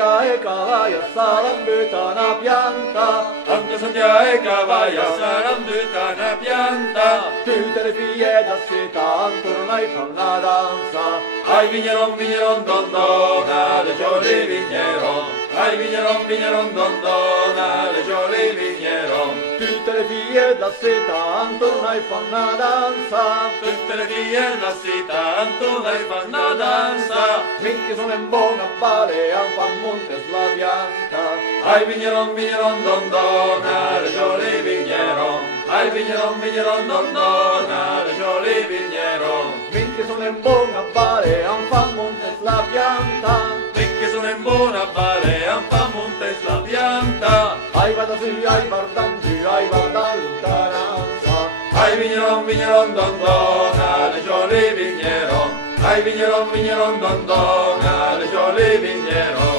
Santiago e Cavalla salambuta una pianta, Santa Santiago e Cavalla salambuta una pianta. tutte le figlie da seta intorno ai fanno una danza. Ai vigneron, vigneron, don dona, le gioli vigneron. Ai vigneron, vigneron, don dona, le gioli vigneron. Tutte le figlie da seta intorno ai fanno una danza. Tutte le figlie da sita, intorno ai fanno una danza. Minchia sono in buona vale, an fan monte la pianta. Ai vigneron, vigneron, don dona, le gioli vigneron. Ai vigneron, vigneron, don dona, le gioli vigneron. Minchia sono in buona vale, an fan monte la pianta. Finché sono in buona valle, an fa monte la pianta. Ai vada su, ai guardan giù, ai guarda lontananza. Ai vigneron, vigneron, don dona, le gioli vigneron. Ai vigneron, vigneron, don dona, le gioli vigneron.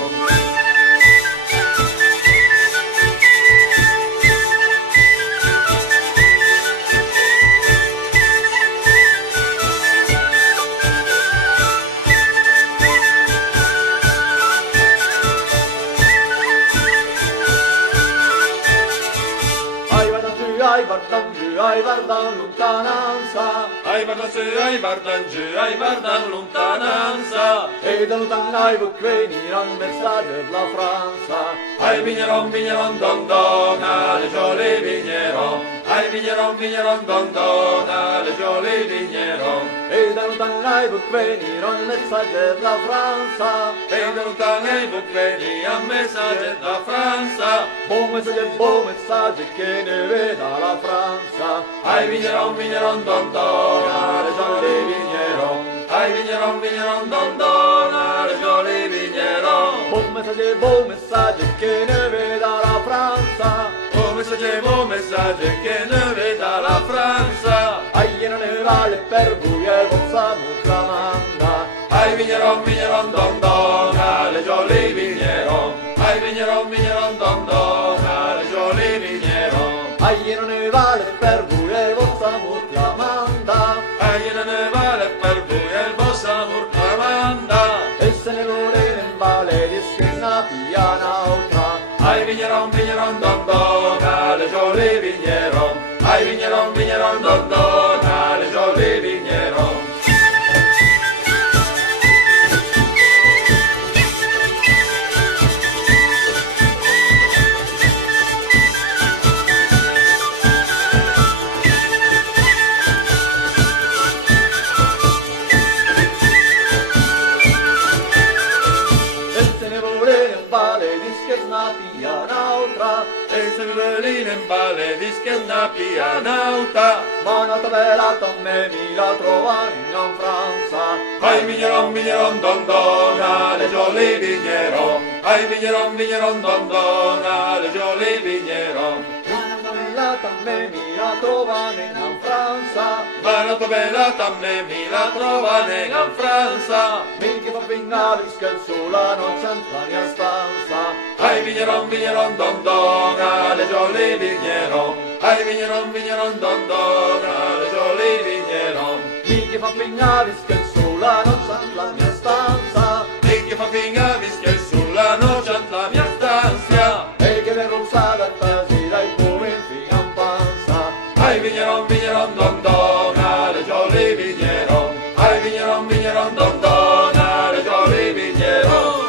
Ai guardan giù, ai guardan lontananza. Ai guardan su, ai guardan giù, ai guardan lontananza. E da lontano ai può venire un messaggio della Francia. Ai vigneron, vigneron, don dona, le gioli vigneron. Ai vigneron, vigneron, don dona, le gioli vigneron. E da lontano ai può venire un messaggio della Francia. E da lontano ai può venire un messaggio da Francia. Buon messaggio che ne veda la Francia. Ai vigneron, vigneron, don dona, le gioli vigneron. Ai vigneron, vigneron, don dona, le gioli vigneron. Buon messaggio che ne veda la Francia. Buon messaggio che ne veda la Francia. Ai non ne vale per voi e vostra tramanda. Ai vigneron, vigneron, don dona, le gioli vigneron. Ai vigneron, vigneron, don dona, le gioli vigneron. Ai non ne vale per voi e vostra tramanda. Ai non ne vale per voi e il vostro amor tramanda. E se ne vuole in vale di schiena pianautra. Ai vigneron, vigneron, don dona, le gioli vigneron. Ai vigneron, vigneron, don dona, le gioli vigneron. Pianautra, E se velina in valle di schiena pianauta. ma una tabella me mi la trovano in Francia. Ai vigneron, vigneron, don dona, le gioli vigneron. Ai vigneron, vigneron, don dona, le gioli vigneron. Una tabella me mi la trovano in Francia. Ma una tabella tamme mi la trovano in Francia. Minchia fa finale scherzo la noce la mia stanza. Ai vigneron, vigneron, don dona, le gioli vigneron. Ai vigneron, vigneron, don dona, le gioli vigneron. Minchia fa finale scherzo la noce la mia stanza. E che fa finga mischia sulla noce la mia stanza. E che le rosada pesi dai come fino a panza. Ai vigneron, vigneron, don dona, le gioli vigneron. Ai vigneron, vigneron, don dona, le gioli vigneron.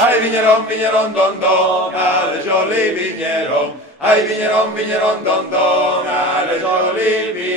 Ai vigneron, vigneron, don dona, le gioli vigneron. Ai vigneron, vigneron, don dona, le gioli vigneron.